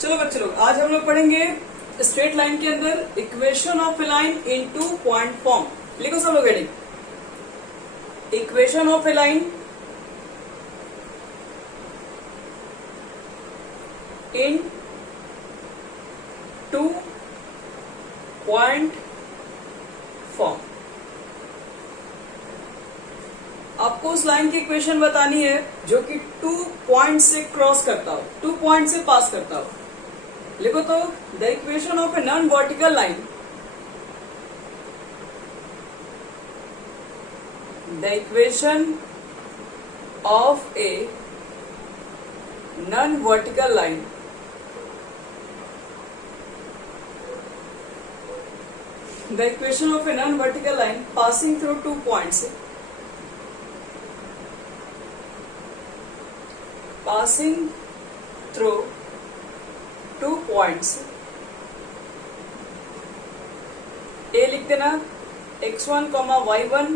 चलो बच्चे लोग, आज हम लोग पढ़ेंगे स्ट्रेट लाइन के अंदर equation of A line into point form. लिखो सब लोग heading, equation of A line in two point form. आपको उस लाइन की इक्वेशन बतानी है जो कि 2 पॉइंट से क्रॉस करता हो, 2 पॉइंट से पास करता हो। लिखो तो, the equation of a non vertical line, the equation of a non vertical line the equation of a non vertical line passing through 2 points, passing through 2 points। A लिख देना x1, y1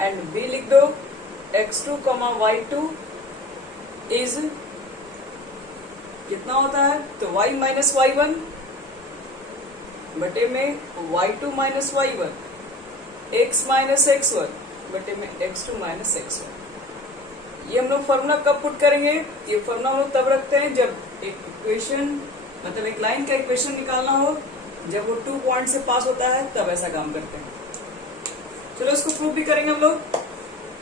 एंड B लिख दो x2, y2 is कितना होता है, तो y minus y1 बटे में y2 minus y1, x minus x1 बटे में x2 माइनस x1। ये हम लोग फॉर्मूला कब पुट करेंगे? ये फॉर्मूला हम लोग तब रखते हैं जब एक इक्वेशन, मतलब एक लाइन का इक्वेशन निकालना हो, जब वो 2 पॉइंट से पास होता है तब ऐसा काम करते हैं। चलो इसको प्रूव भी करेंगे हम लोग,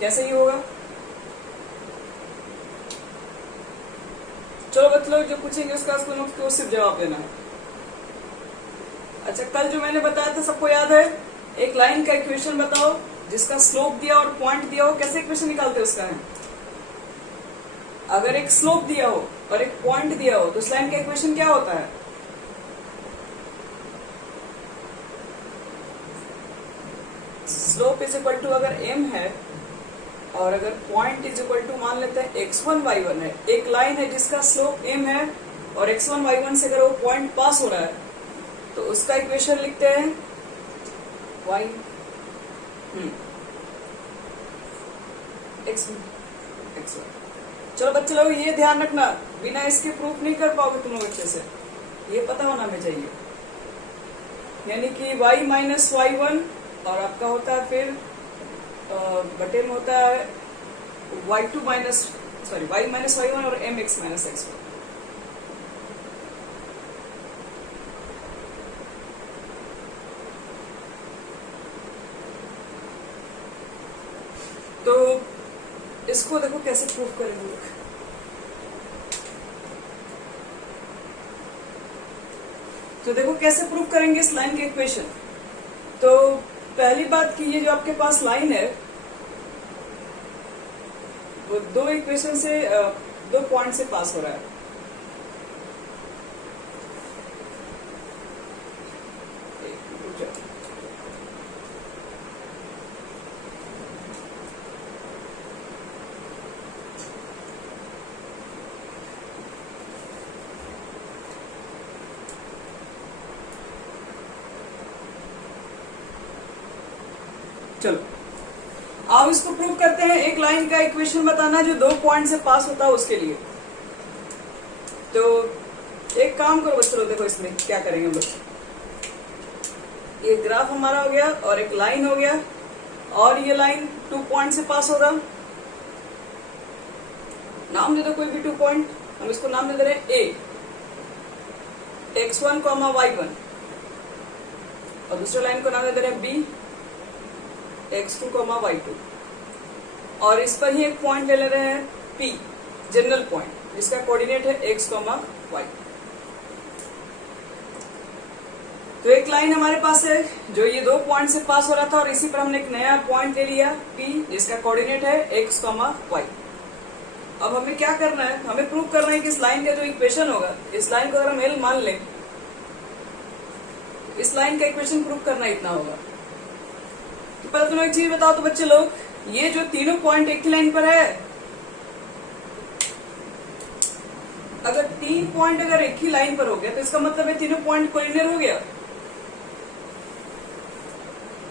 कैसे ही होगा। चलो बच्चे लोग, जो पूछेंगे उसको सिर्फ जवाब देना है। अच्छा, कल जो मैंने बताया था सबको याद है? एक लाइन का इक्वेशन बताओ जिसका स्लोप दिया और पॉइंट दिया हो, कैसे इक्वेशन निकालते हैं उसका है। अगर एक स्लोप दिया हो और एक पॉइंट दिया हो तो उस लाइन का इक्वेशन क्या होता है? स्लोप इज इक्वल टू, अगर m है और अगर पॉइंट इज इक्वल टू मान लेते हैं x1 y1 है, एक लाइन है जिसका स्लोप m है और x1 y1 से अगर वो पॉइंट पास हो रहा है तो उसका इक्वेशन लिखते हैं y x1। चलो बच्चे लोग, ये ध्यान रखना, बिना इसके प्रूफ नहीं कर पाओगे तुम लोग अच्छे से, ये पता होना हमें चाहिए। यानी कि y माइनस y1 और आपका होता है फिर बटे में होता है y2 minus y minus y1 और mx माइनस x1। तो इसको देखो कैसे प्रूफ करेंगे। तो देखो कैसे प्रूफ करेंगे इस लाइन के इक्वेशन। तो पहली बात कि ये जो आपके पास लाइन है वो 2 इक्वेशन से 2 पॉइंट से पास हो रहा है। चलो अब इसको प्रूव करते हैं। एक लाइन का इक्वेशन बताना जो 2 पॉइंट से पास होता है उसके लिए। तो एक काम करो बच्चों लोग, देखो इसमें क्या करेंगे हम लोग। ये ग्राफ हमारा हो गया और एक लाइन हो गया और ये लाइन 2 पॉइंट से पास होगा। नाम दे दो कोई भी 2 पॉइंट, हम इसको नाम दे रहे हैं A, x1, y1 और दूसरे लाइन को नाम दे रहे हैं B, x2, y2 और इस पर ही एक पॉइंट ले रहे हैं P, जनरल पॉइंट, जिसका कोऑर्डिनेट है x, y। तो एक लाइन हमारे पास है जो ये 2 पॉइंट से पास हो रहा था और इसी पर हमने एक नया पॉइंट ले लिया P, जिसका कोऑर्डिनेट है x, y। अब हमें क्या करना है? हमें प्रूव करना है कि इस लाइन का जो इक्वेशन होगा, इस लाइन को अगर हम L मान लें, इस लाइन का इक्वेशन प्रूव करना इतना होगा। तो पहले तुम एक चीज बताओ तो बच्चे लोग, ये जो तीनों पॉइंट एक ही लाइन पर है, अगर 3 पॉइंट अगर एक ही लाइन पर हो गया तो इसका मतलब है तीनों पॉइंट कोलिनियर हो गया।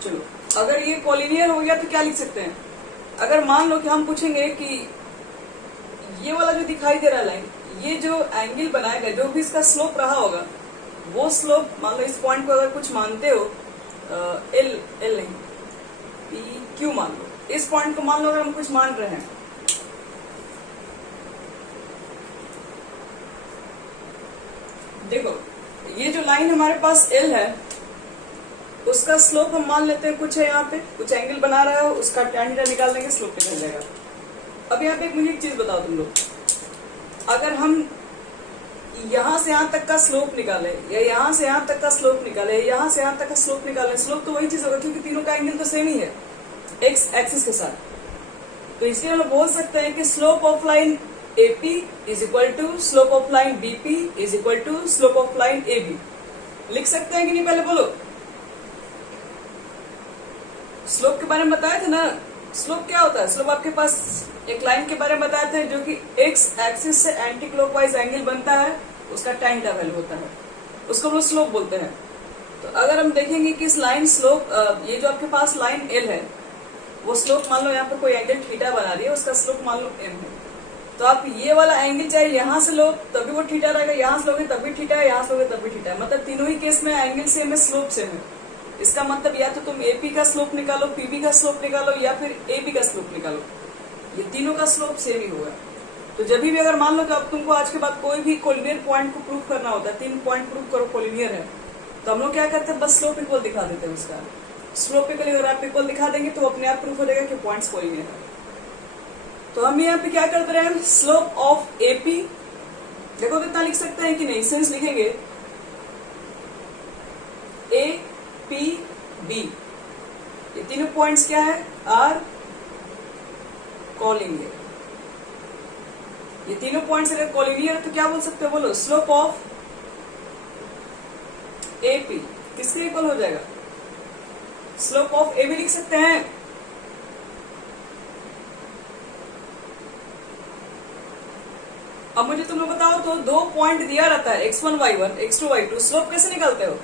चलो, अगर ये कोलिनियर हो गया तो क्या लिख सकते हैं? अगर मान लो कि हम पूछेंगे कि ये वाला जो दिखाई दे रहा लाइन, ये जो एंगल बनाएगा, जो भी इसका स्लोप रहा होगा, वो स्लोप मान लो इस पॉइंट को अगर कुछ मानते हो, एल नहीं, पी क्यू मान लो, इस पॉइंट को मान लो अगर हम कुछ मान रहे हैं, देखो ये जो लाइन हमारे पास एल है, उसका स्लोप हम मान लेते हैं कुछ है, यहाँ पे कुछ एंगल बना रहा है, उसका tan थीटा निकाल देंगे, स्लोप निकल जाएगा। अब यहाँ पे मुझे एक चीज बताओ तुम लोग, अगर हम यहाँ से यहाँ तक का स्लोप निकाले, या यहाँ से यहाँ तक का स्लोप निकाले, यहाँ से यहाँ तक का स्लोप निकाले, स्लोप तो वही चीज होगा, क्योंकि तीनों का एंगल तो सेम ही है एक्स एक्सिस के साथ। तो इसलिए हम बोल सकते हैं कि slope of line AP is equal to slope of line BP is equal to slope of line AB। लिख सकते हैं कि नहीं, पहले बोलो। स्लोप के बारे में बताया था ना, स्लोप क्या होता है? स्लोप आपके पास एक लाइन के बारे में बताए थे जो कि एक्स एक्सिस से एंटी क्लॉकवाइज एंगल बनता है, उसका tan थीटा वैल्यू होता है, उसको हम लोग स्लोप बोलते हैं। तो अगर हम देखेंगे कि इस लाइन स्लोप, ये जो आपके पास लाइन L है, वो स्लोप मान लो यहाँ पर कोई एंगल थीटा बना रही है, उसका स्लोप मान लो M है, तो आप ये वाला एंगल चाहे यहाँ से लो तभी वो थीटा रहेगा, यहाँ से लोगे तभी थीटा है, यहाँ से लोगे तभी थीटा है, मतलब तीनों ही केस में एंगल सेम है, स्लोप सेम है। इसका मतलब या तो तुम AP का स्लोप निकालो, PB का स्लोप निकालो, या फिर AB का स्लोप निकालो, ये तीनों का स्लोप सेम ही होगा। तो जब भी अगर मान लो कि अब तुमको आज के बाद कोई भी कोलिनियर पॉइंट को प्रूव करना होता है, 3 पॉइंट प्रूव करो कोलिनियर है, तो हम लोग क्या करते हैं, बस स्लोप इक्वल दिखा देते हैं उसका। स्लोप इक्वल अगर आप इक्वल दिखा देंगे तो अपने आप प्रूफ हो जाएगा कि पॉइंट्स कोलिनियर है। तो हम यहाँ पे क्या करते रहे हैं, स्लोप ऑफ AP, देखो कितना लिख सकते हैं कि नहीं, सेंस लिखेंगे APB, ये तीनों पॉइंट्स क्या है, आर कोलिनियर। ये तीनों पॉइंट्स अगर कोलिनियर है तो क्या बोल सकते हो, बोलो स्लोप ऑफ AP किसके इक्वल हो जाएगा, स्लोप ऑफ AB लिख सकते हैं। अब मुझे तुम लोग बताओ, तो 2 पॉइंट दिया रहता है x1 y1 x2 y2, slope कैसे निकालते हो,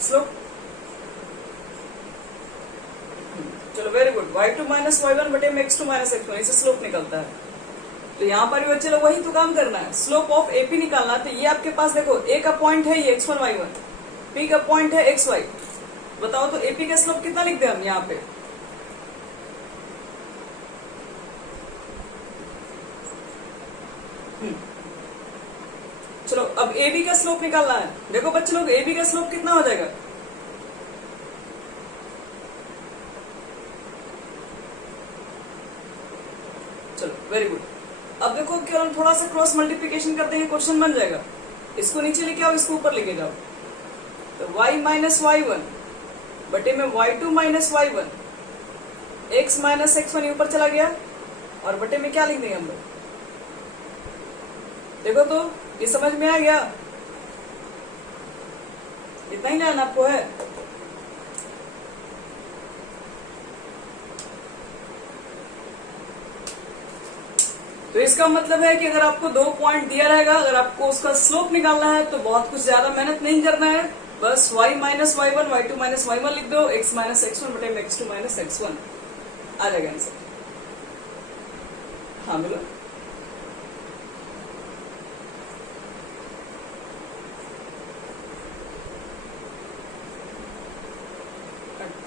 स्लोप, चलो very good, y2 minus y1 बटे में x2 माइनस x1, इसे स्लोप निकलता है। तो यहाँ पर भी चलो वही तो काम करना है, स्लोप ऑफ AP निकालना। तो ये आपके पास देखो A का पॉइंट है ये x1 y1, P का पॉइंट है xy, बताओ तो AP का स्लोप कितना लिख दे हम यहाँ पे, चलो अब AB का स्लोप निकालना है। देखो बच्चे लोग AB का स्लोप कितना हो जाएगा, चलो वेरी गुड। अब देखो केवल थोड़ा सा क्रॉस मल्टीप्लिकेशन करते हैं, क्वेश्चन बन जाएगा। इसको नीचे लेके आओ, इसको ऊपर लेके जाओ, तो y माइनस y1 बटे में y2 minus y1, x minus x1 ऊपर चला गया, और बटे में क्या लिख देंगे हम लोग, देखो तो ये समझ में आ गया, इतना ही ध्यान आपको है। तो इसका मतलब है कि अगर आपको 2 पॉइंट दिया रहेगा, अगर आपको उसका स्लोप निकालना है तो बहुत कुछ ज्यादा मेहनत नहीं करना है, बस y minus y1 y2 minus y1 लिख दो, x माइनस x1 बटे में x2 माइनस x1, आ जाएगा आंसर। हाँ बोलो,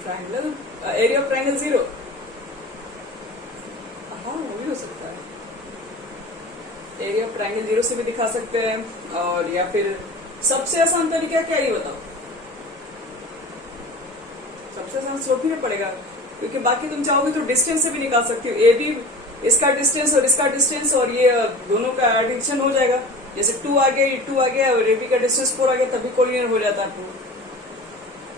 ट्रायंगल, एरिया ऑफ ट्रायंगल 0, हाँ वो भी हो सकता है, एरिया ऑफ ट्रायंगल 0 से भी दिखा सकते हैं, और या फिर सबसे आसान तरीका क्या, ये बताओ, सबसे आसान स्लोप ही में पड़ेगा, क्योंकि बाकी तुम चाहोगे तो डिस्टेंस से भी निकाल सकते हो, AB इसका डिस्टेंस और इसका डिस्टेंस, और ये दोनों का एडिशन हो जाएगा, जैसे 2 आ गया 2 आ गया और AB का डिस्टेंस 4 आ गया, तभी कोलिनियर हो जाता है।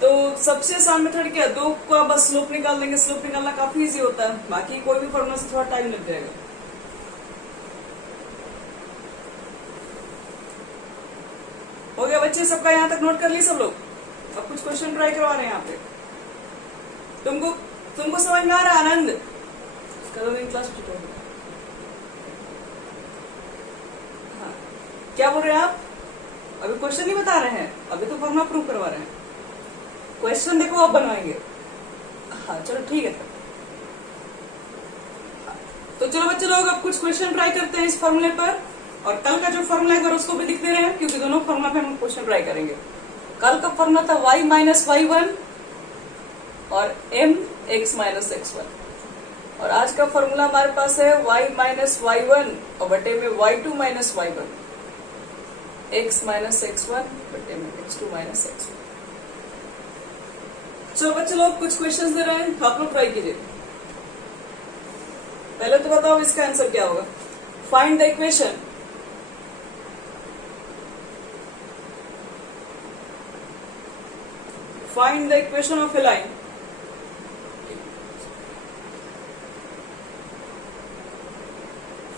तो सबसे आसान मेथड क्या, 2 का बस स्लोप निकाल देंगे, स्लोप निकालना काफी इजी होता है, बाकी कोई भी फॉर्मूला से थोड़ा टाइम लग जाएगा। हो गया बच्चे, सबका यहाँ तक नोट कर ली सब लोग? अब कुछ क्वेश्चन ट्राई करवा रहे हैं यहाँ पे। तुमको समझ में आ रहा है आनंद? करो दिन क्लास ठीक है। हाँ, क्या बोल रहे हैं आप? अभी क्वेश्चन नहीं बता रहे हैं, अभी तो फॉर्मूला प्रूव करवा रहे हैं। क्वेश्चन देखो आप बनवाएंगे। हाँ चलो ठीक है। तो चलो बच्चे लोग अब कुछ क्वेश्चन ट्राई करते हैं इस फॉर्मूले पर, और कल का जो फॉर्मूला है उसको भी लिख दे रहे हैं, क्योंकि दोनों फॉर्मूला पे हम क्वेश्चन ट्राई करेंगे। कल का फॉर्मूला था y माइनस y1 और m x माइनस x1, और आज का फॉर्मूला हमारे पास है y माइनस y1 और बटे में y2 minus y1, x minus x1 बटे में x2 माइनस x1। चलो बच्चे लोग कुछ क्वेश्चंस दे रहे हैं, आप लोग ट्राई कीजिए। पहले तो बताओ इसका आंसर क्या होगा। Find the equation find the equation of a line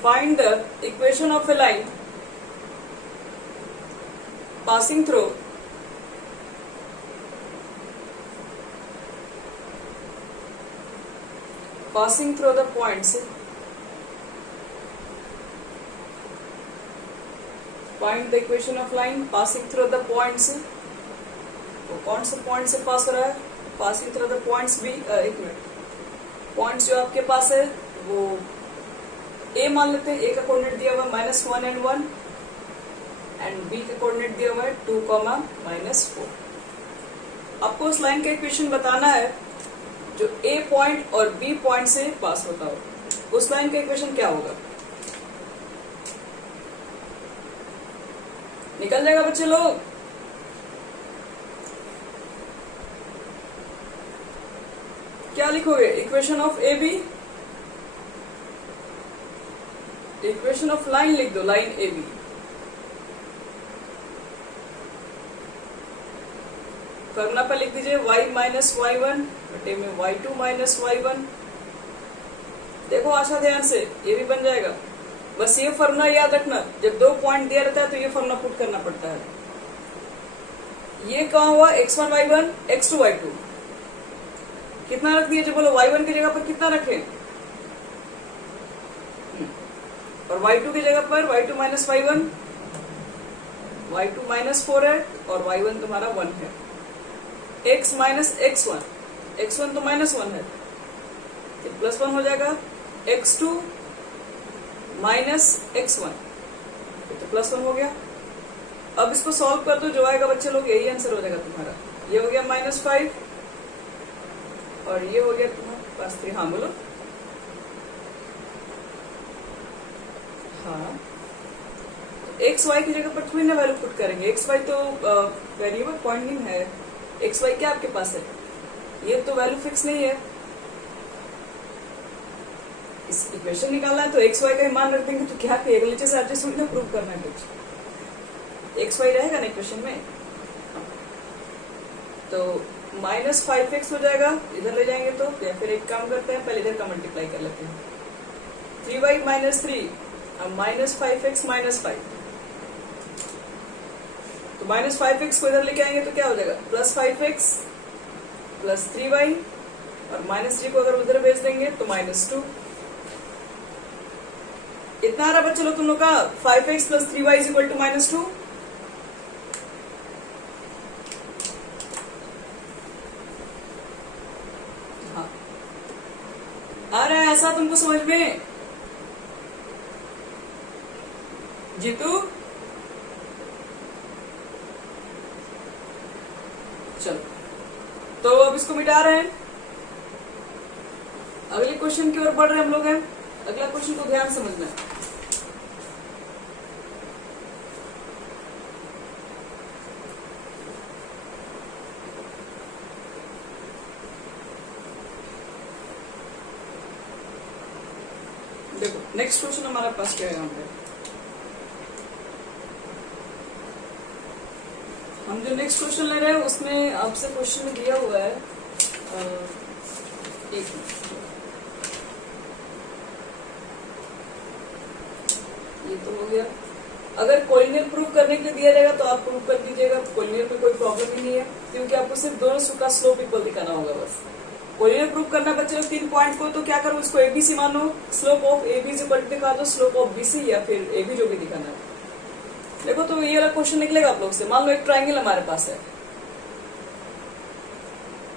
find the equation of a line passing through the points, find the equation of line passing through the points। तो कौन से पॉइंट से पास हो रहा है, पासिंग थ्रू द पॉइंट्स भी, एक minute, points जो आपके पास है वो ए मान लेते हैं, ए का कोऑर्डिनेट दिया हुआ है -1 and 1 एंड बी का कोऑर्डिनेट दिया हुआ है 2, -4। आपको उस लाइन का इक्वेशन बताना है जो ए पॉइंट और बी पॉइंट से पास होता हो। उस लाइन का इक्वेशन क्या होगा, निकल जाएगा बच्चे लोग। क्या लिखोगे, equation of A B, equation of line लिख दो, लाइन ए बी। फॉर्मूला पर लिख दीजिए y माइनस y1 बटे में y2 माइनस y1। देखो आशा ध्यान से, ये भी बन जाएगा। बस ये फॉर्मूला याद रखना, जब दो पॉइंट दिया रहता है तो ये फॉर्मूला पुट करना पड़ता है। ये कहाँ हुआ, x1 y1 x2 y2, कितना रख दिया, जो बोलो y1 की जगह पर कितना रखें, और y2 की जगह पर y2 minus y1, y2 minus 4 है और y1 तुम्हारा 1 है। x माइनस x1, x1 तो -1 है, तो +1 हो जाएगा। x2 माइनस x1, तो +1 हो गया। अब इसको सॉल्व कर दो, जो आएगा बच्चे लोग यही आंसर हो जाएगा तुम्हारा। ये हो गया -5 और ये हो गया तुम्हारे पास 3। हाँ बोलो, हाँ एक्स वाई की जगह पर थोड़ी ना वैल्यू पुट करेंगे, एक्स वाई तो वेरिएबल पॉइंटिंग है, एक्स वाई क्या आपके पास है, ये तो वैल्यू फिक्स नहीं है। इस इक्वेशन निकालना है तो एक्स वाई का ही मान रख देंगे, तो क्या कहेगा, नीचे से एडजस्ट होकर प्रूव करना है कुछ, एक्स वाई रहेगा ना इक्वेशन में। तो -5x हो जाएगा, इधर ले जाएंगे तो, या फिर एक काम करते हैं, पहले इधर का मल्टीप्लाई कर लेते हैं। 3y माइनस 3, अब -5x माइनस 5, तो -5x को इधर लेके आएंगे तो क्या हो जाएगा, +5x प्लस 3y, और -3 को अगर उधर भेज देंगे तो -2। इतना आ रहा बच्चे लोग तुम लोग का, 5x plus 3y is equal to -2। आ रहा है ऐसा तुमको समझ में, जीतू? चलो तो अब इसको मिटा रहे हैं, अगले क्वेश्चन की ओर बढ़ रहे हैं हम लोग हैं। अगला क्वेश्चन को ध्यान समझना है। देखो नेक्स्ट क्वेश्चन हमारे पास क्या है, यहाँ पे हम जो नेक्स्ट क्वेश्चन ले रहे हैं उसमें आपसे क्वेश्चन में दिया हुआ है, एक ये तो हो गया। अगर कोलिनियर प्रूफ करने के लिए दिया जाएगा तो आप प्रूफ कर दीजिएगा, कोलिनियर में कोई प्रॉब्लम ही नहीं है, क्योंकि आपको सिर्फ दोनों का स्लोप इक्वल दिखाना होगा बस। कोलिनियर प्रूफ करना बच्चे लोग 3 पॉइंट को, तो क्या करो, उसको एबीसी मानो, slope of AB is equal to दिखा दो स्लोप ऑफ बीसी, या फिर एबी जो भी दिखाना है। देखो तो ये वाला क्वेश्चन निकलेगा आप लोग से। मान लो एक ट्राइंगल हमारे पास है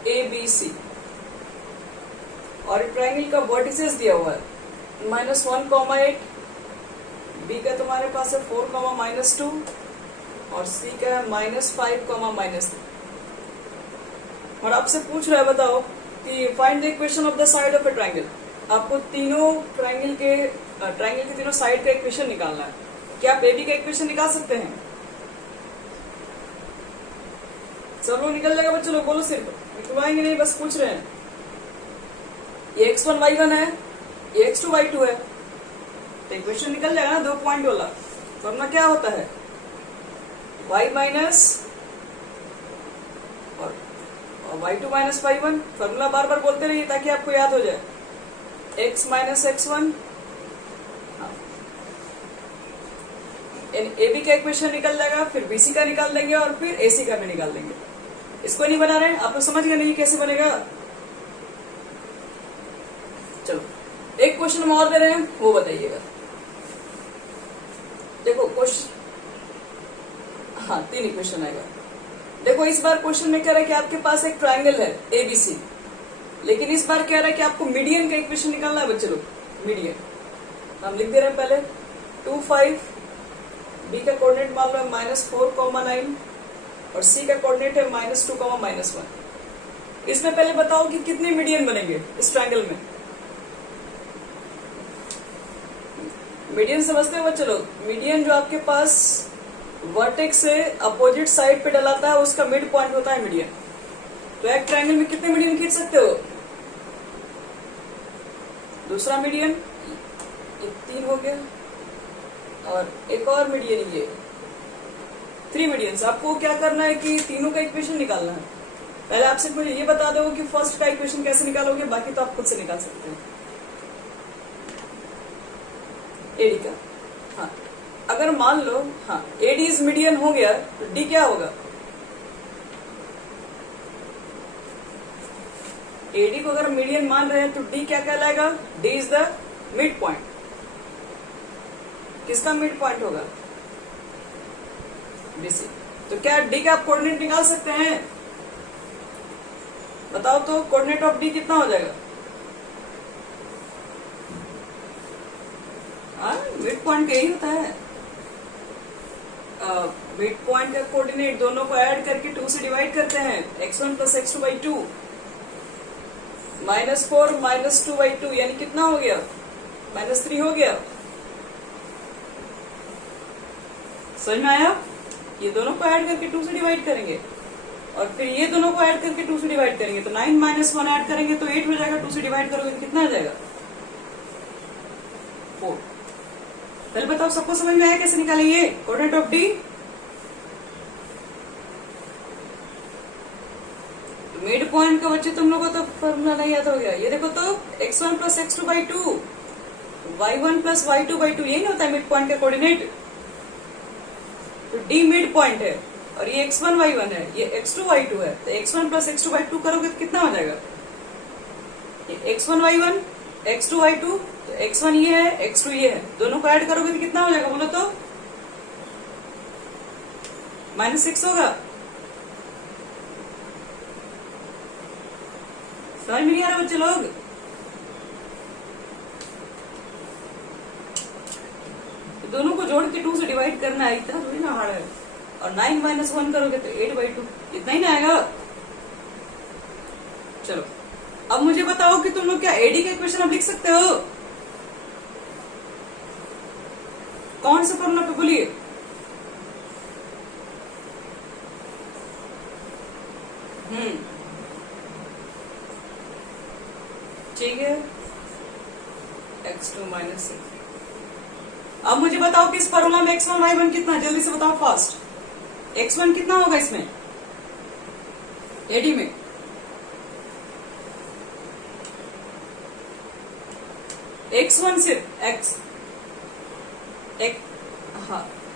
ए बी सी, और ट्राइंगल का वर्टिसेस दिया हुआ है -1, बी का तुम्हारे पास है 4, -2 और सी का है -5, -3। और आपसे पूछ रहा है बताओ कि find the equation of the side of A triangle. आपको तीनों ट्राइंगल के तीनों साइड का इक्वेशन निकालना है। क्या आप एबी का इक्वेशन निकाल सकते हैं? सब लोग निकल जाएगा बच्चों लोग, बोलो सिर्फ निकलवाएंगे नहीं, बस पूछ रहे हैं। ये x1 y1 है, ये x2 y2 है, तो इक्वेशन निकल जाएगा ना 2 पॉइंट वाला। फॉर्मूला क्या होता है? y माइनस और y2 minus y1। Formula bar बार बोलते रहिए ताकि आपको याद हो जाए। x माइनस x1, AB का इक्वेशन निकल जाएगा, फिर BC का निकाल देंगे और फिर AC का भी निकाल देंगे। इसको नहीं बना रहे, आप लोग समझ गए नहीं कैसे बनेगा। चलो एक क्वेश्चन हम और दे रहे हैं, वो बताइएगा। देखो क्वेश्चन, हाँ 3 इक्वेशन आएगा। देखो इस बार क्वेश्चन में कह रहा है कि आपके पास एक ट्राइंगल है ABC, लेकिन इस बार कह रहा है कि आपको मीडियन का इक्वेशन निकालना है बच्चे लोग। मीडियन हम लिख दे रहे हैं पहले 2, 5, बी का कोऑर्डिनेट मान लो है -4, 9 और सी का कोऑर्डिनेट है -2, -1। इसमें पहले बताओ कि कितने मीडियन बनेंगे इस ट्रायंगल में। मीडियन समझते हो बच्चे लोग? मीडियन जो आपके पास वर्टेक्स से अपोजिट साइड पे डलाता है उसका मिड पॉइंट होता है मीडियन। तो एक ट्रायंगल में कितने मीडियन खींच सकते हो? दूसरा मीडियन ये 3 हो गया और एक और मीडियन ये 3 मीडियंस। आपको क्या करना है कि तीनों का इक्वेशन निकालना है। पहले आपसे मुझे ये बता दो कि फर्स्ट का इक्वेशन कैसे निकालोगे, बाकी तो आप खुद से निकाल सकते हैं। एडी का, हाँ अगर मान लो हाँ एडी इज मीडियन हो गया तो डी क्या होगा? एडी को अगर मीडियन मान रहे हैं तो डी क्या कहलाएगा? D is the mid point. किसका मिड पॉइंट होगा? बीसी। तो क्या डी का आप कोऑर्डिनेट निकाल सकते हैं? बताओ तो कोऑर्डिनेट ऑफ डी कितना हो जाएगा? मिड पॉइंट यही होता है। मिड पॉइंट का कोऑर्डिनेट दोनों को ऐड करके 2 से डिवाइड करते हैं। x1 प्लस x2/2 -4 -2/2 यानी कितना हो गया? -3 हो गया। समझ में आया? ये दोनों को ऐड करके 2 से डिवाइड करेंगे और फिर ये दोनों को ऐड करके 2 से डिवाइड करेंगे तो 9 - 1 ऐड करेंगे तो 8 हो जाएगा। 2 से डिवाइड करोगे तो कितना आ जाएगा? 4। पहले बताओ सबको समझ में आया कैसे निकालेंगे coordinate of D? Mid point का बच्चे तुम लोगों को तो फॉर्मूला नहीं याद हो गया। ये देखो तो x1 plus x2/2 y1 plus y2/2 यही होता है मिड पॉइंट का कोऑर्डिनेट। तो डी मिड पॉइंट है और ये x1 y1 है, ये x2 y2 है। तो x1 प्लस x2/2 करोगे तो कितना हो जाएगा? ये x1 y1 x2 y2, तो x1 ये है x2 ये है, दोनों को ऐड करोगे तो कितना हो जाएगा बोलो तो? -6 होगा। समझ में नहीं आ रहा बच्चे लोग? दोनों को जोड़ के 2 से डिवाइड करना है, इतना थोड़ी ना हार्ड है। और 9 - 1 करोगे तो 8/2 इतना ही ना आएगा। चलो अब मुझे बताओ कि तुम लोग क्या एडी का इक्वेशन अब लिख सकते हो? कौन से फॉर्मूला पे बोलिए? ठीक है x2 - 6। अब मुझे बताओ कि इस फॉर्मूला में x1 y1 कितना, जल्दी से बताओ फास्ट। x1 कितना होगा इसमें एडी में? x1 सिर्फ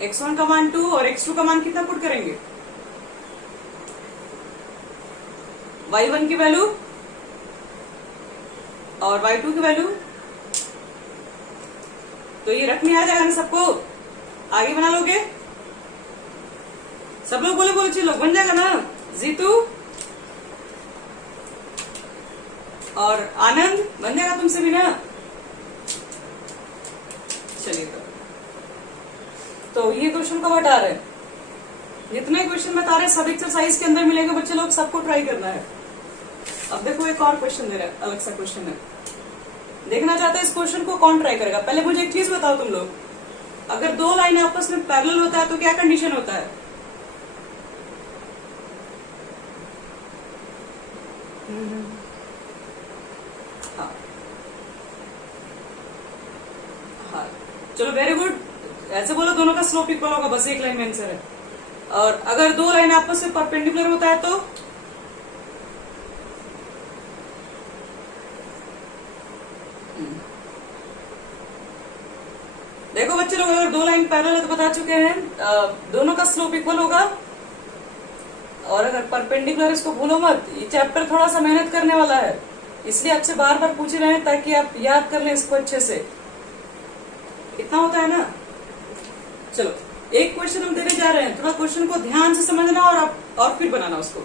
x1 का मान 2 और x2 का मान कितना पुट करेंगे? y1 की वैल्यू और y2 की वैल्यू। तो ये रखने आ जाएगा ना सबको? आगे बना लोगे? सब लोग बोले चलो बन जाएगा ना? जीतू और आनंद बन जाएगा तुमसे भी ना? चलिए तो ये क्वेश्चन कब हटा रहे हैं? जितने क्वेश्चन बता रहे हैं सब एक्सरसाइज के अंदर मिलेगा बच्चे लोग, सबको ट्राई करना है। अब देखो एक और क्वेश्चन दे रहा है, अलग सा क्वेश्चन है, देखना चाहता है इस क्वेश्चन को कौन ट्राई करेगा। पहले मुझे एक चीज बताओ तुम लोग, अगर दो लाइन आपस में पैरेलल होता है तो क्या कंडीशन होता है? हाँ हाँ चलो वेरी गुड, ऐसे बोलो दोनों का स्लोप इक्वल होगा, बस एक लाइन में आंसर है। और अगर दो लाइन आपस में परपेंडिकुलर होता है तो देखो बच्चे लोग, अगर दो लाइन पैरेलल है तो बता चुके हैं दोनों का स्लोप इक्वल होगा। और अगर परपेंडिकुलर, इसको भूलो मत, ये चैप्टर थोड़ा सा मेहनत करने वाला है, इसलिए आपसे बार बार पूछ रहे हैं ताकि आप याद कर लें इसको अच्छे से। इतना होता है ना। चलो एक क्वेश्चन हम देने जा रहे हैं, थोड़ा क्वेश्चन को ध्यान से समझना और फिर बनाना उसको।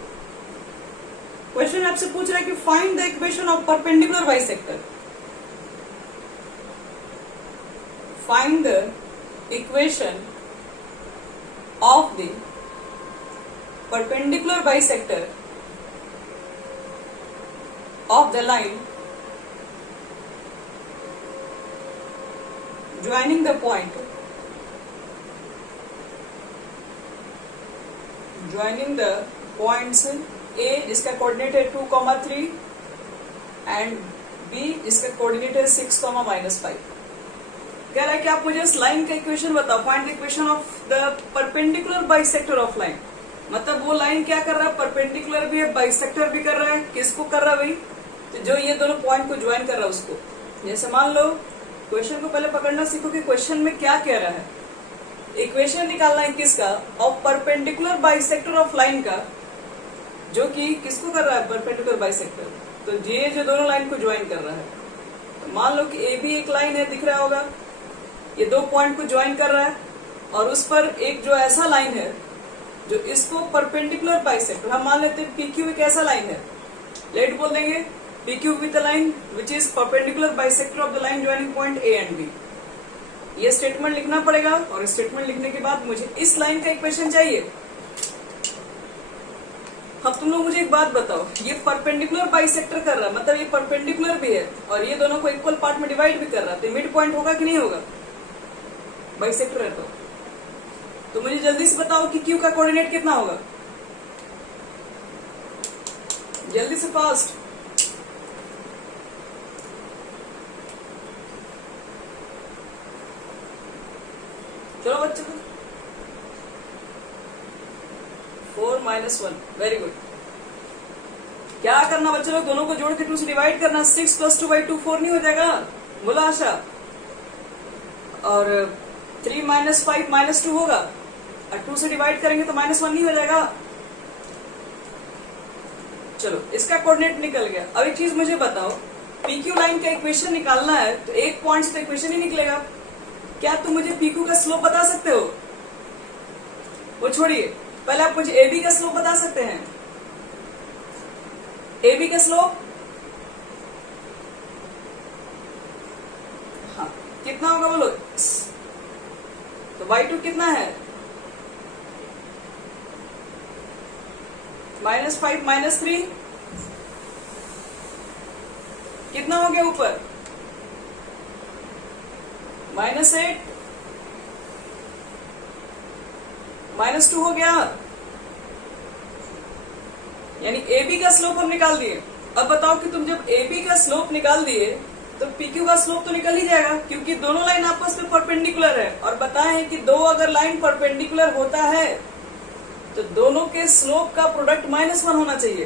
क्वेश्चन आपसे पूछ रहा है कि find the equation of perpendicular bisector. Find the equation of the perpendicular bisector of the line joining the point joining the points A जिसका कोऑर्डिनेट है 2,3 एंड B जिसका कोऑर्डिनेट है 6,-5। कह रहा है कि आप मुझे इस लाइन का इक्वेशन बताओ, find the equation of the perpendicular bisector of line. मतलब वो लाइन क्या कर रहा है, परपेंडिकुलर भी है, बाइसेक्टर भी कर रहा है। किसको कर रहा है भाई? तो जो ये दोनों पॉइंट को ज्वाइन कर रहा है उसको। जैसे मान लो क्वेश्चन को पहले पकड़ना सीखो कि क्वेश्चन में क्या कह रहा है। इक्वेशन निकालना है किसका, of perpendicular bisector of line का, जो कि किसको कर रहा है, परपेंडिकुलर बाइसेक्टर। तो ये जो दोनों लाइन को ज्वाइन कर रहा है, तो मान लो कि ए भी एक लाइन है, दिख रहा होगा, ये दो पॉइंट को ज्वाइन कर रहा है, और उस पर एक जो ऐसा लाइन है जो इसको परपेंडिकुलर बाइसेक्टर, हम मान लेते हैं PQ एक ऐसा लाइन है, लेट बोल देंगे PQ with the line which is perpendicular bisector of the line joining point A and B। ये स्टेटमेंट लिखना पड़ेगा, और स्टेटमेंट लिखने के बाद मुझे इस लाइन का इक्वेशन चाहिए। अब तुम लोग मुझे एक बात बताओ, ये परपेंडिकुलर बाइसेक्टर कर रहा है, मतलब ये परपेंडिकुलर भी है और ये दोनों को इक्वल पार्ट में डिवाइड भी कर रहा है, तो मिड पॉइंट होगा कि नहीं होगा? बाइसेक्टर है तो मुझे जल्दी से बताओ कि Q का कोऑर्डिनेट कितना होगा, जल्दी से फास्ट। चलो बच्चों, 4-1, वेरी गुड। क्या करना बच्चे लोग, दोनों को जोड़ के 2 से डिवाइड करना। 6 + 2/2 4 नहीं हो जाएगा? बोला आशा। और 3 - 5 -2 होगा, और 2 से डिवाइड करेंगे तो -1 नहीं हो जाएगा? चलो इसका कोऑर्डिनेट निकल गया। अब एक चीज मुझे बताओ, PQ लाइन का इक्वेशन निकालना है तो एक पॉइंट से इक्वेशन ही निकलेगा। क्या तुम मुझे PQ का स्लोप बता सकते हो? वो छोड़िए, पहले आप मुझे AB का स्लोप बता सकते हैं। AB का स्लोप हाँ कितना होगा बोलो? तो y2 कितना है? -5 -3 कितना हो गया ऊपर? -8 -2 हो गया। यानी AB का स्लोप हम निकाल दिए। अब बताओ कि तुम जब AB का स्लोप निकाल दिए तो PQ का स्लोप तो निकल ही जाएगा, क्योंकि दोनों लाइन आपस में परपेंडिकुलर है। और बताएं कि दो अगर लाइन परपेंडिकुलर होता है तो दोनों के स्लोप का प्रोडक्ट -1 होना चाहिए।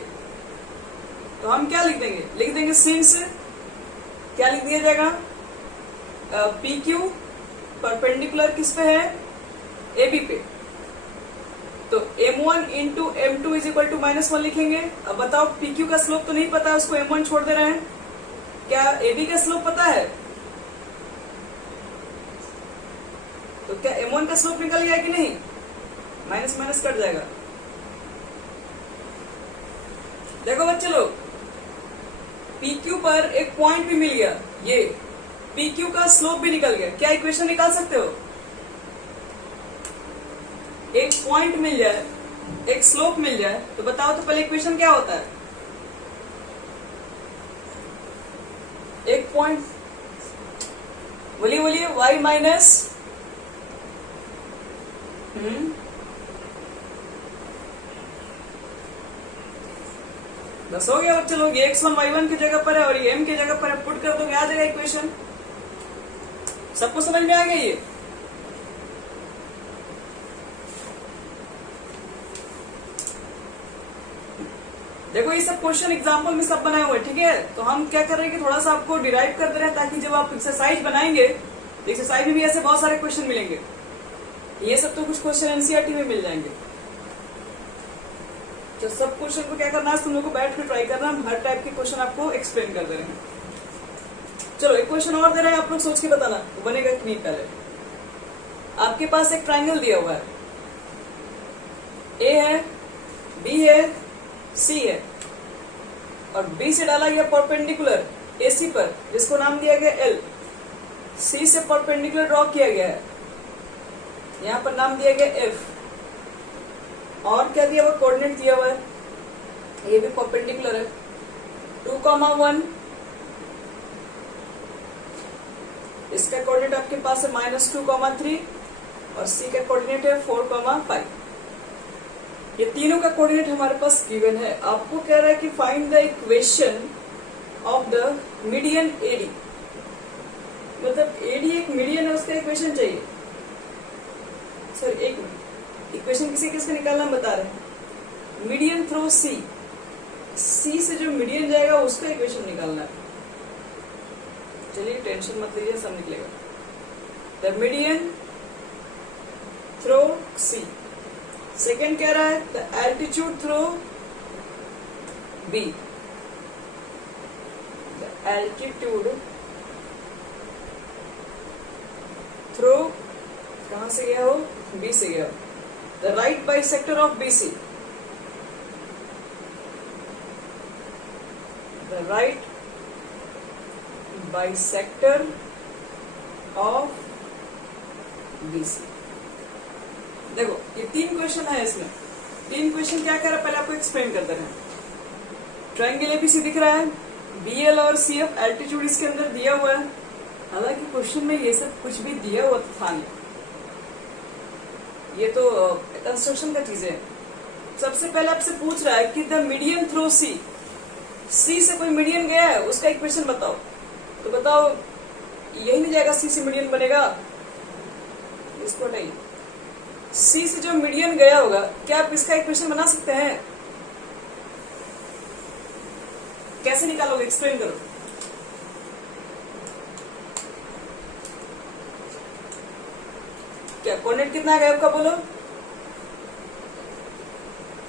तो हम क्या लिख देंगे? लिख देंगे सिंस, क्या लिख दिया जाएगा? PQ परपेंडिकुलर किस पे है? AB पे। तो M1 × M2 = -1 लिखेंगे। अब बताओ PQ का स्लोप तो नहीं पता, उसको M1 छोड़ दे रहे हैं। क्या AB का स्लोप पता है? तो क्या M1 का स्लोप निकल गया कि नहीं? माइनस माइनस कट जाएगा। देखो बच्चे लोग, PQ पर एक पॉइंट भी मिल गया, ये पी क्यू का स्लोप भी निकल गया, क्या इक्वेशन निकाल सकते हो? एक पॉइंट मिल जाए, एक स्लोप मिल जाए, तो बताओ तो पहले इक्वेशन क्या होता है? एक पॉइंट, बोलिए बोलिए, y माइनस बस हो गया बच्चे लोग, ये x1 y1 की जगह पर है और ये m की जगह पर है, पुट कर दोगे आ जाएगा इक्वेशन। सबको समझ में आ गया ये? देखो ये सब क्वेश्चन एग्जाम्पल में सब बनाए हुए, ठीक है? तो हम क्या कर रहे हैं कि थोड़ा सा आपको डिराइव कर दे रहे हैं, ताकि जब आप एक्सरसाइज बनाएंगे तो एक्सरसाइज में भी ऐसे बहुत सारे क्वेश्चन मिलेंगे। ये सब तो कुछ क्वेश्चन एनसीईआरटी में मिल जाएंगे। तो सब क्वेश्चन को क्या करना है, तुम लोग को बैठ कर ट्राई करना, हम हर टाइप के क्वेश्चन आपको एक्सप्लेन कर दे रहे हैं। चलो एक क्वेश्चन और दे रहे हैं, आप लोग सोच के बताना वो बनेगा कि नहीं। पहले आपके पास एक ट्राइंगल दिया हुआ है, ए है, बी है, सी है, और बी से डाला गया परपेंडिकुलर एसी पर, जिसको नाम दिया गया एल। सी से परपेंडिकुलर ड्रॉ किया गया है, यहां पर नाम दिया गया एफ, और क्या दिया हुआ, कोऑर्डिनेट दिया हुआ है, ये भी परपेंडिकुलर है, 2,1। इसका कोऑर्डिनेट आपके पास है -2,3, और सी का कोऑर्डिनेट है 4,5। ये तीनों का कोऑर्डिनेट हमारे पास गिवन है। आपको कह रहा है कि find the equation of the median AD, मतलब एडी एक मीडियन है, उसका इक्वेशन चाहिए। सर एक मिनट, इक्वेशन किसी किसका निकालना बता रहे हैं? मीडियन थ्रू सी, सी से जो मीडियन जाएगा उसका इक्वेशन निकालना है। चलिए टेंशन मत लीजिए, सब निकलेगा। The median through C. Second कह रहा है the altitude through B, the altitude through कहां से गया हो, बी से गया। The right bisector of BC, the right bisector of BC. देखो ये 3 क्वेश्चन है, इसमें 3 क्वेश्चन क्या कर रहा है पहले आपको एक्सप्लेन कर दे रहे हैं। ट्रायंगल एबीसी दिख रहा है, बीएल और सीएफ एल्टीट्यूड इसके अंदर दिया हुआ है। हालांकि क्वेश्चन में ये सब कुछ भी दिया हुआ था नहीं, ये तो कंस्ट्रक्शन का चीजें है। सबसे पहले आपसे पूछ रहा है कि द मीडियन थ्रू सी, सी से कोई मीडियन गया है उसका इक्वेशन बताओ। तो बताओ यही नहीं जाएगा, सी से मीडियन बनेगा, इसको हटाइए। सी से जो मीडियन गया होगा, क्या आप इसका इक्वेशन बना सकते हैं? कैसे निकालोगे, एक्सप्लेन करो। क्या कोऑर्डिनेट कितना है आपका, बोलो।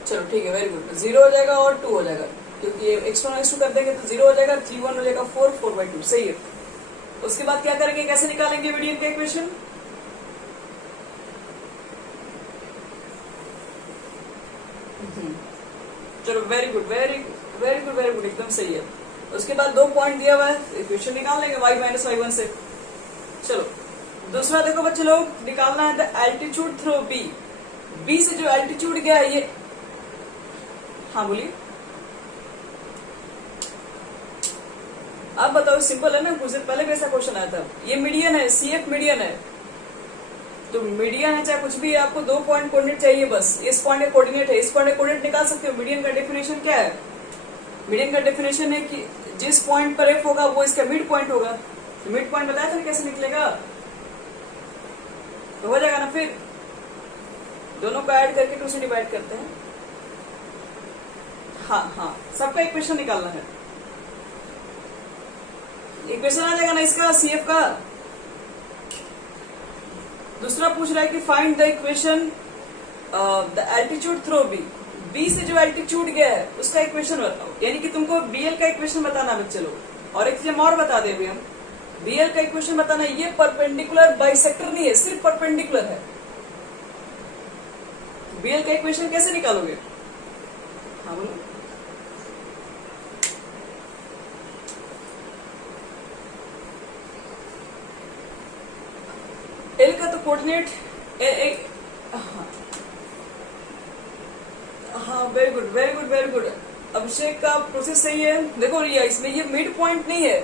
चलो ठीक है, वेरी गुड। 0 हो जाएगा और 2 हो जाएगा, क्योंकि x1 x2 कर देंगे तो 0 हो जाएगा, 3 1 हो जाएगा 4 4/2, सही है। उसके बाद क्या करेंगे, कैसे निकालेंगे मीडियन का इक्वेशन? चलो very good, very good, very good, very good, एकदम सही है। उसके बाद 2 पॉइंट दिया हुआ है, इक्वेशन निकाल लेंगे y माइनस y1 से। चलो दूसरा देखो बच्चे लोग, निकालना है the altitude through B. B से जो एल्टीट्यूड गया है ये, हाँ बोलिए, आप बताओ। सिंपल है ना, कुछ देर पहले भी ऐसा क्वेश्चन आया था। ये मीडियन है, सीएफ मीडियन है, तो मीडियन है चाहे कुछ भी है, आपको 2 पॉइंट कोऑर्डिनेट चाहिए बस। इस पॉइंट का कोऑर्डिनेट है, इस पॉइंट का कोऑर्डिनेट निकाल सकते हो। मीडियन का डेफिनेशन क्या है? मीडियन का डेफिनेशन है कि जिस पॉइंट पर एफ होगा वो इसका मिड पॉइंट होगा। तो मिड पॉइंट बताया था कैसे निकलेगा, तो हो जाएगा ना। फिर दोनों को ऐड करके 2 से डिवाइड करते हैं। हाँ हाँ, सबका इक्वेशन निकालना है। इक्वेशन आ जाएगा ना इसका, सीएफ का। दूसरा पूछ रहा है कि find the equation the altitude through B. B से जो एल्टीट्यूड गया है उसका इक्वेशन बताओ, यानी कि तुमको बीएल का इक्वेशन बताना है बच्चे लोग। और एक चीज और बता दे हम, बीएल का इक्वेशन बताना, ये परपेंडिकुलर बाइसेक्टर नहीं है, सिर्फ परपेंडिकुलर है। बीएल का इक्वेशन कैसे निकालोगे? हाँ बोलो। तो कोऑर्डिनेट हाँ very good very good very good. Abhishek का प्रोसेस सही है। देखो रिया, इसमें ये मिड पॉइंट नहीं है,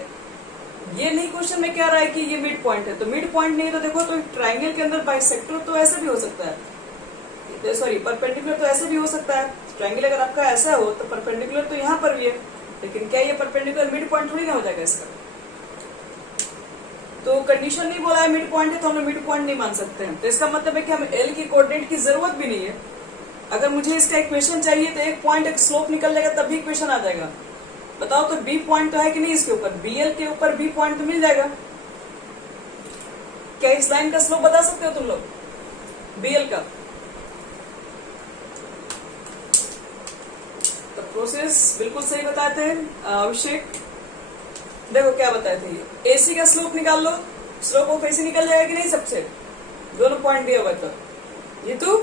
ये नहीं क्वेश्चन में क्या रहा है कि ये मिड पॉइंट है, तो मिड पॉइंट नहीं है तो देखो, तो ट्राइंगल के अंदर बाइसेक्टर तो ऐसे भी हो सकता है, सॉरी परपेंडिकुलर तो ऐसे भी हो सकता है। ट्राइंगल अगर आपका ऐसा हो तो परपेंडिकुलर तो यहाँ पर भी है, लेकिन क्या ये परपेंडिकुलर मिड पॉइंट थोड़ी ना हो जाएगा इसका। तो कंडीशन नहीं बोला है मिड पॉइंट है तो हम मिड पॉइंट नहीं मान सकते हैं। तो इसका मतलब है कि हम एल की कोऑर्डिनेट की जरूरत भी नहीं है। अगर मुझे इसका इक्वेशन चाहिए तो एक पॉइंट एक स्लोप निकल जाएगा तब भी इक्वेशन आ जाएगा। बताओ तो बी पॉइंट तो है कि नहीं इसके ऊपर, बीएल के ऊपर बी पॉइंट तो मिल जाएगा। क्या इस लाइन का स्लोप बता सकते हो तुम लोग बीएल का? तो प्रोसेस बिल्कुल सही बताते हैं अभिषेक। देखो क्या बताए थे, ये एसी का स्लोप निकाल लो, स्लोप ऑफ एसी निकल जाएगा कि नहीं सबसे, दोनों पॉइंट दिया हुआ तो ये तो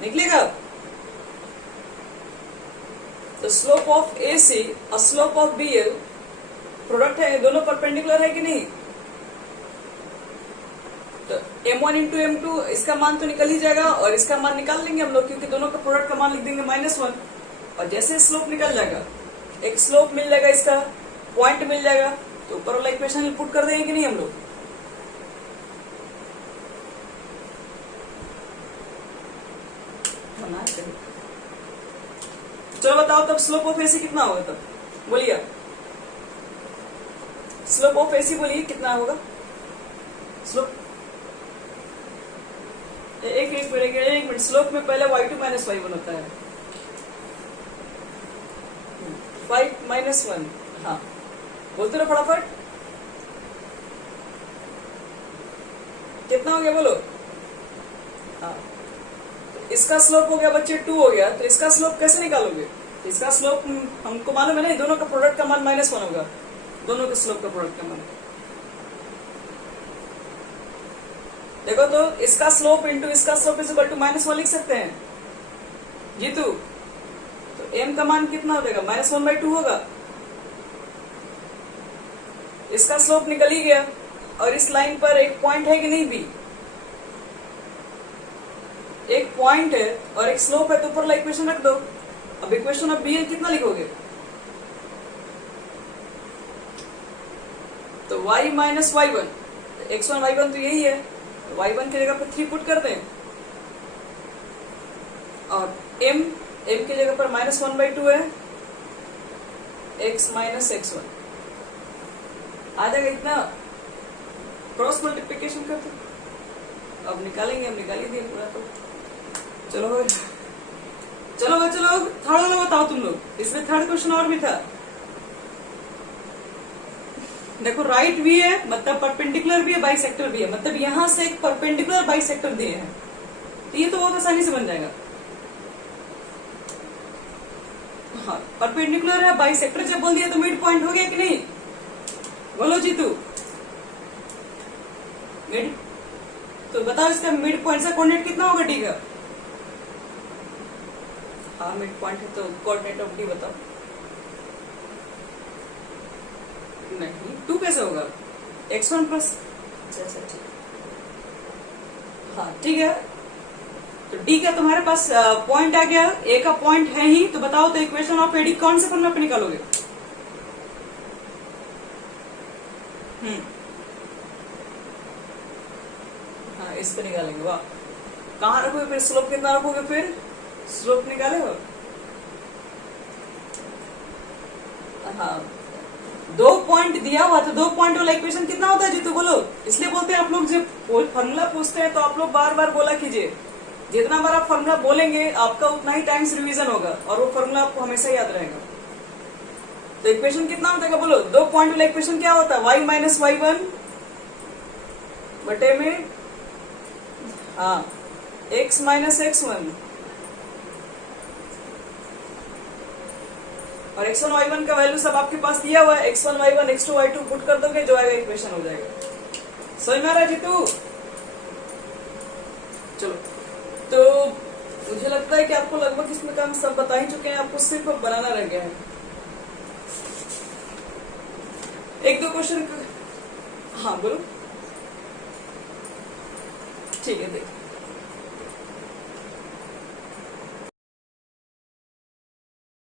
निकलेगा। तो स्लोप ऑफ एसी और स्लोप ऑफ बीएल प्रोडक्ट है, दोनों परपेंडिकुलर है कि नहीं। तो m1 इंटू m2 इसका मान तो निकल ही जाएगा और इसका मान निकाल लेंगे हम लोग, क्योंकि दोनों का प्रोडक्ट का मान लिख देंगे -1 और जैसे स्लोप निकल जाएगा एक स्लोप मिल जाएगा, इसका पॉइंट मिल जाएगा, तो ऊपर वाला इक्वेशन पुट कर देंगे कि नहीं हम लोग। चलो बताओ तब स्लोप ऑफ एसी कितना होगा, तब बोलिए स्लोप ऑफ एसी, बोलिए कितना होगा स्लोप। एक मिनट, स्लोप में पहले y2 माइनस y1 होता है, 5 माइनस 1। हाँ बोलते रहो फटाफट, कितना हो गया बोलो। हाँ तो इसका स्लोप हो गया बच्चे 2 हो गया, तो इसका स्लोप कैसे निकालोगे? इसका स्लोप हमको मालूम है ना, दोनों का प्रोडक्ट का मान -1 होगा, दोनों के स्लोप का प्रोडक्ट का मान। देखो तो इसका स्लोप इंटू इसका स्लोप इज इक्वल टू -1 लिख सकते हैं जीतू। तो m का मान कितना हो जाएगा, -1/2 होगा। इसका स्लोप निकल ही गया और इस लाइन पर एक पॉइंट है कि नहीं बी, एक पॉइंट है और एक स्लोप है, तो ऊपर वाला इक्वेशन रख दो। अब इक्वेशन ऑफ बीएल कितना लिखोगे, तो y minus y1, x1 y1 तो यही है, y1 की जगह पर 3 पुट कर दें और m की जगह पर -1/2 है, x माइनस x1 आ जाएगा इतना। क्रॉस मल्टीप्लिकेशन करते अब निकालेंगे, हम निकाल ही दिए पूरा। तो चलो चलो थर्ड वाला बताओ तुम लोग, इसमें थर्ड क्वेश्चन और भी था। देखो राइट भी है, मतलब परपेंडिकुलर भी है, बाइसेक्टर भी है, मतलब यहां से एक परपेंडिकुलर बाइसेक्टर दिए हैं, तो ये तो बहुत आसानी से बन जाएगा। हाँ परपेंडिकुलर है, बाइसेक्टर जब बोल दिया तो मिड पॉइंट हो गया कि नहीं, बोलो जीतू। मिड, तो बताओ इसका मिड पॉइंट से कोऑर्डिनेट कितना होगा डी का। हाँ मिड पॉइंट है तो कोऑर्डिनेट ऑफ डी बताओ। नहीं 2 कैसे होगा, x1 प्लस, अच्छा ठीक, हाँ ठीक है। तो डी का तुम्हारे पास पॉइंट आ गया, ए का पॉइंट है ही, तो बताओ तो इक्वेशन ऑफ एडी कौन से फॉर्मूला पे निकालोगे। हाँ इस पे निकालेंगे। वाह, कहाँ रखोगे फिर, स्लोप कितना रखोगे, फिर स्लोप निकाले हो। हाँ 2 पॉइंट दिया हुआ, तो 2 पॉइंट वाला इक्वेशन कितना होता है जीतू बोलो। इसलिए बोलते हैं आप लोग जब फॉर्मूला पूछते हैं तो आप लोग बार बार बोला कीजिए, जितना बार आप फॉर्मूला बोलेंगे आपका उतना ही टाइम्स रिवीजन होगा और वो फॉर्मूला आपको हमेशा याद रहेगा। तो इक्वेशन कितना होता है बोलो, 2 पॉइंट वाला इक्वेशन क्या होता है, y माइनस y1 बटे में हाँ x माइनस x1 और x1 y1 का वैल्यू सब आपके पास दिया हुआ है, x1 y1 x2 y2 put कर दोगे जो आएगा इक्वेशन हो जाएगा। समझ में आ रहा है जीतू। चलो तो मुझे लगता है कि आपको लगभग इसमें काम सब बता ही चुके हैं, आपको सिर्फ बनाना रह गया है। 1-2 क्वेश्चन। हाँ बोलो। ठीक है देखो